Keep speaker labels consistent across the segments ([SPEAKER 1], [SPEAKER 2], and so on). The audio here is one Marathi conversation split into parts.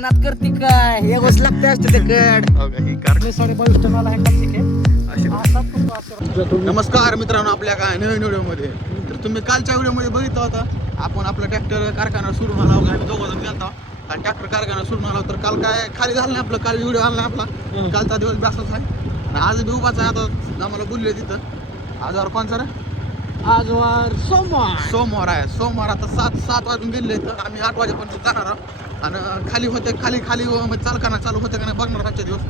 [SPEAKER 1] नात करते काय? एकच लागते असते ते कड
[SPEAKER 2] हो ही
[SPEAKER 1] बावीस टनाला
[SPEAKER 2] नमस्कार मित्रांनो आपल्या काय नवीन व्हिडिओमध्ये. तर तुम्ही कालच्या व्हिडिओमध्ये बघितला होता आपण आपला ट्रॅक्टर कारखाना सोडून आला होता आम्ही दोघं जण गेलतो. आणि ट्रॅक्टर कारखाना सोडून आला तर काल काय खाली झालं नाही आपलं काल व्हिडिओ आला नाही आपला. कालचा दिवस बॅसच आहे. आणि आज बी उभाच आहे. आता आम्हाला बोलले तिथं. आज वार कोणचा रे
[SPEAKER 1] आज वार सोमवार.
[SPEAKER 2] सोमवार आहे. सोमवार आता सात सात वाजून गेले तर आम्ही आठ वाजेपर्यंत जाणार आहोत. आणि खाली होते खाली खाली चालकाना चालू होते का नाही बघणार आजच्या दिवस.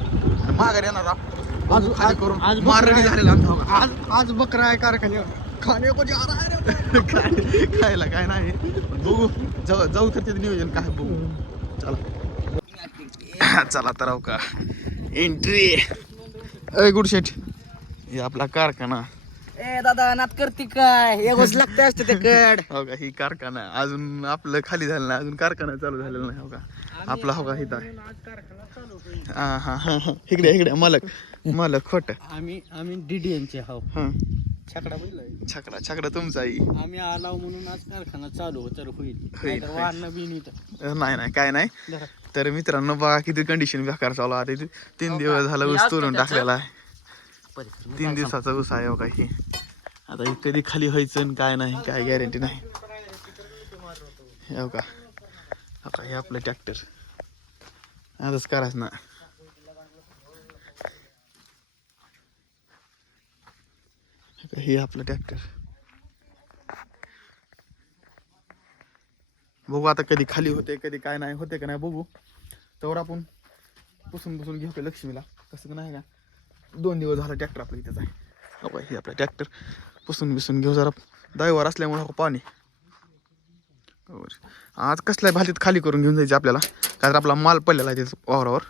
[SPEAKER 2] आणि माघारी येणार आहोत.
[SPEAKER 1] आज-
[SPEAKER 2] खाली करून.
[SPEAKER 1] आज
[SPEAKER 2] आज
[SPEAKER 1] बकरा
[SPEAKER 2] रेडी
[SPEAKER 1] आहे.
[SPEAKER 2] झालेला आमचा.
[SPEAKER 1] आज आज बकरा आहे कारखान्यावर. खाणे को जा. रहा रे.
[SPEAKER 2] काय खायला काय नाही. बघू. जाऊ जाऊ तर तिथे नियोजन काय बघू. चला. चला तर का. एंट्री अय गुड शेट हे आपला कारखाना.
[SPEAKER 1] ए दादा नात करते काय? एकच लागते असते ते कड.
[SPEAKER 2] हो का? ही कारखाना. अजून आपलं खाली झालं नाही अजून कारखाना चालू झालेला नाही हो का? आपला हो का आहे हा हा हा हा. इकडे इकडे मालक मालक खोट.
[SPEAKER 1] आम्ही आम्ही डीडी यांचे हाव
[SPEAKER 2] हा.
[SPEAKER 1] छकडा
[SPEAKER 2] छकडा छकडा तुमचा आई
[SPEAKER 1] आम्ही आलाव म्हणून आज कारखाना चालू तर होईल.
[SPEAKER 2] होईल,
[SPEAKER 1] नाहीतर
[SPEAKER 2] होईल.
[SPEAKER 1] वाहन बिन इथं.
[SPEAKER 2] नाही नाही काय नाही. तर मित्रांनो बघा किती कंडिशन बेकार चालू आहे. आता. तीन
[SPEAKER 1] हो?
[SPEAKER 2] दिवस झालं ऊस तोडून? टाकलेला आहे. तीन दिवसाचा ऊस आहे हो काही आता हे कधी खाली व्हायचं काय नाही काय गॅरंटी नाही. हे हो का? आता हे आपलं ट्रॅक्टर आताच करायचं ना. हे हे आपलं ट्रॅक्टर बघू आता कधी खाली होते कधी काय नाही होते का नाही बघू. तर आपण पुसून पुसून घेऊ लक्ष्मीला? कसं का नाही का? दोन दिवस झाला ट्रॅक्टर आपलं इथेच आहे. हो का, हे आपलं ट्रॅक्टर पुसून बिसून घेऊ जरा. दाईवर असल्यामुळे हो पाणी. आज कसल्या भालीत खाली करून घेऊन जायचे आपल्याला? काय तर आपला माल पडलेला आहे तिथं वावरावर.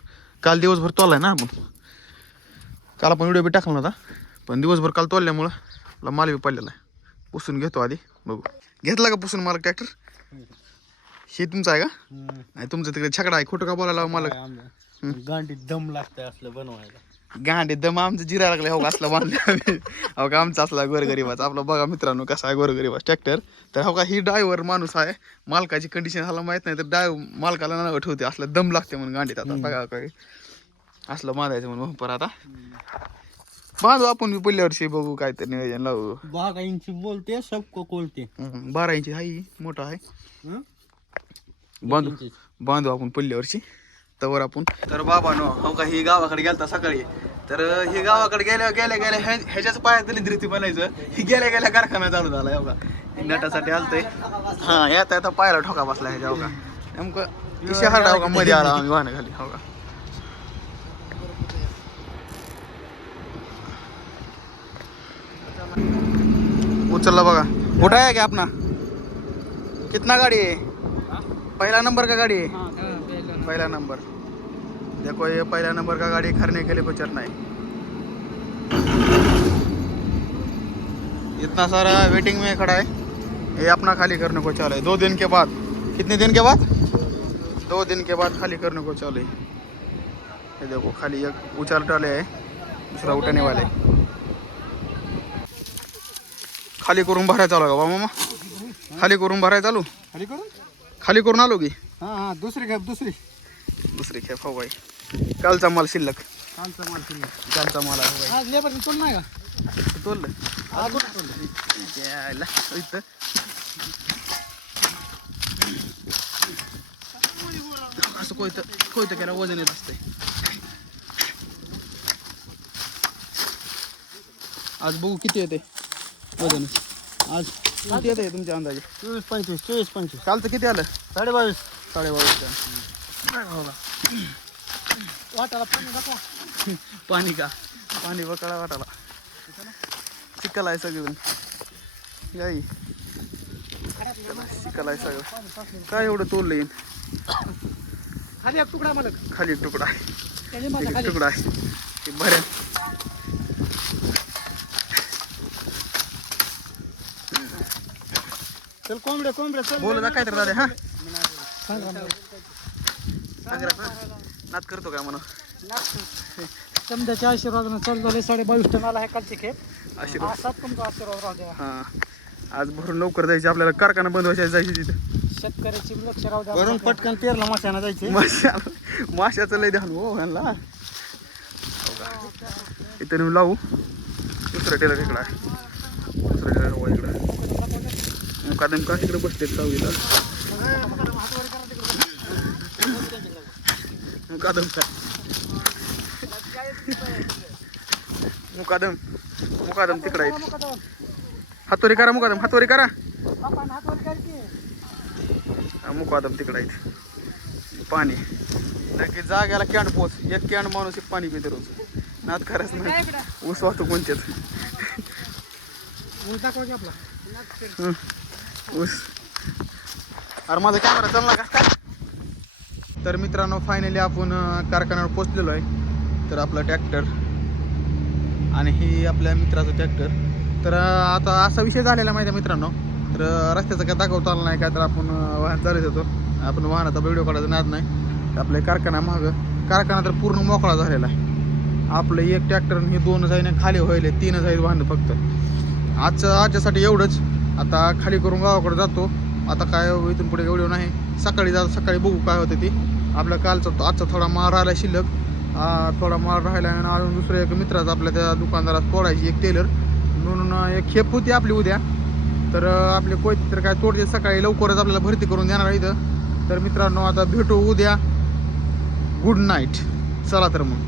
[SPEAKER 2] काल दिवसभर तोलाय ना आपण. काल आपण व्हिडिओ बी टाकला नव्हता. पण दिवसभर काल तोलल्यामुळं आपला माल बी पडलेला आहे. पुसून घेतो आधी. बघू. घेतला का पुसून मला ट्रॅक्टर हे तुमचं आहे का. नाही तुमचं तिकडे छकडा आहे. खोटं का बोलायला मला?
[SPEAKER 1] गांडीत दम लागतंय असलं बनवायला.
[SPEAKER 2] गांडे दम आमचं जिरा लागले हो असला बांधले आम्ही. हो का आमचा असला गोरगरीबाचा. आपला बघा मित्रांनो कसा आहे गोरगरीबाचा ट्रॅक्टर तर हो का ही ड्रायव्हर माणूस आहे. मालकाची कंडिशन ह्याला माहीत नाही तर डाय मालकाला नाव ठेवते. असलं दम लागते म्हणून गांडीत आता बघा काय. असलं बांधायचं म्हणून. पर आता. बांधू आपण पहिल्या वर्षी बघू काय तर नियोजन लावू.
[SPEAKER 1] बागा इंची बोलते सबको कोलते
[SPEAKER 2] बारा इंची हाई मोठा आहे.
[SPEAKER 1] हं?
[SPEAKER 2] बांधू. बांधू आपण पहिल्या वर्षी. तवर आपण. तर बाबा नो हो का ही गावाकडे गेलता सकाळी. तर ही गावाकडे गेल्या गेल्या गेल्या ह्या- ह्याच्याच पायात दलित बनायचं ही गेल्या गेल्या कारखाना चालू झाला हो का. ही नटासाठी आलतंय. हा येता येता पायाला ठोका बसला ह्याच्या हो का. नेमकं शहर हो का? मध्ये आला आम्ही वाहन खाली हो का. उचलला बघा. कुठं आहे का अपना कितना गाड़ी है? पहला नंबर का गाड़ी है. पहला नंबर। देखो ये पहला नंबर का गाड़ी खरने के लिए को चलना है इतना सारा वेटिंग में खड़ा है। ये अपना खाली करने को चाले। दो दिन के बाद। कितने दिन के बाद? दो दिन के बाद खाली करने को चाले। ये देखो खाली एक उचाल टाले है। दूसरा उठाने वाले। खाली करून भरायला चालू का बा मामा? खाली करून भरायला चालू?
[SPEAKER 1] खाली करून
[SPEAKER 2] खाली करून आलो की
[SPEAKER 1] हा हा दुसरी खेप दुसरी।
[SPEAKER 2] दुसरी खेप हो बाई कालचा माल शिल्लक.
[SPEAKER 1] कालचा माल शिल्लक.
[SPEAKER 2] कालचा माल आहे. बाई
[SPEAKER 1] आज लेबर नाही का? आज?
[SPEAKER 2] यायला. इथं. असं कोयतं कोयतं केला वजन येत असते आज बघू किती येते. वजन. आज किती येते तुमच्या अंदाजे?
[SPEAKER 1] चोवीस पंचवीस चोवीस पंचवीस.
[SPEAKER 2] कालचं किती आलं?
[SPEAKER 1] साडे बावीस
[SPEAKER 2] साडे बावीस
[SPEAKER 1] वाटाला पाणी दाखवा.
[SPEAKER 2] पाणी का? पाणी बकडा वाटाला चिखल आहे सगळं याई. चिखल आहे सगळं. काय एवढं तोडलं येईन?
[SPEAKER 1] खाली एक तुकडा मला
[SPEAKER 2] खाली एक तुकडा आहे. तुकडा आहे. ते भरेल
[SPEAKER 1] चल कोंबड्या कोंबड्या
[SPEAKER 2] बोल काय तर दादा हा? नात करतो काय म्हणा
[SPEAKER 1] समजाच्या आशीर्वादानं चालू झाले साडे बावीस टनाला आहे कालची खेप.
[SPEAKER 2] आशीर्वाद.
[SPEAKER 1] असाच तुमचा आशीर्वाद राहू द्या.
[SPEAKER 2] हा. आज भरून लवकर जायचे आपल्याला कारखाना बंद व्हायचा जायची तिथं.
[SPEAKER 1] शेतकऱ्याची लक्ष राहू द्या.
[SPEAKER 3] वरून पटकन पेरला माशाना जायचे.
[SPEAKER 2] माशा माशाचं लय ध्यान हो ह्यांना इथे नेऊन लावू. दुसरा टेलर इकडं आहे. दुसरा टेलर इकडं मुकादम का तिकडे बसले चावीला मुकादम. मुकादम. मुकादम तिकडं आहे हातोरी करा मुकादम हातोरी करा. मुकादम तिकडं आहेत. पाणी. नक्की जाग्याला कॅन्ड पोच. एक कॅन्ड माणूस एक पाणी पिते रोज. नात करायचं नाही. ऊस वाहतूक कोणच्याच ऊस. अरे माझा कॅमेरा चालला का? तर मित्रांनो फायनली आपण कारखान्यावर पोचलेलो आहे. तर आपला ट्रॅक्टर आणि ही आपल्या मित्राचं ट्रॅक्टर तर आता असा विषय झालेला माहिती आहे मित्रांनो. तर रस्त्याचं काय दाखवता आलं नाही काय तर आपण वाहन चालत होतो. आपण वाहनाचा व्हिडिओ काढायचा नाद नाही. तर आपल्या कारखाना मागं कारखाना तर पूर्ण मोकळा झालेला आहे. आपलं एक ट्रॅक्टर आणि हे दोन जाईने खाली व्हायले तीन जाईल वाहन फक्त. आजचं आजच्यासाठी एवढंच. आता खाली करून गावाकडे जातो. आता काय हो, इथून पुढे एवढं नाही. सकाळी जातो सकाळी बघू काय होतं ती. आपला कालचा आजचा थोडा माल राहिला शिल्लक. थोडा माल राहिला आणि अजून दुसऱ्या एक मित्राचा आपल्या त्या दुकानदारात तोडायची एक टेलर म्हणून एक खेप होती आपली उद्या. तर आपले कोयते तर काय तोडते सकाळी लवकरच आपल्याला भरती करून देणार इथं. तर मित्रांनो आता भेटू उद्या. गुड नाईट चला तर मग.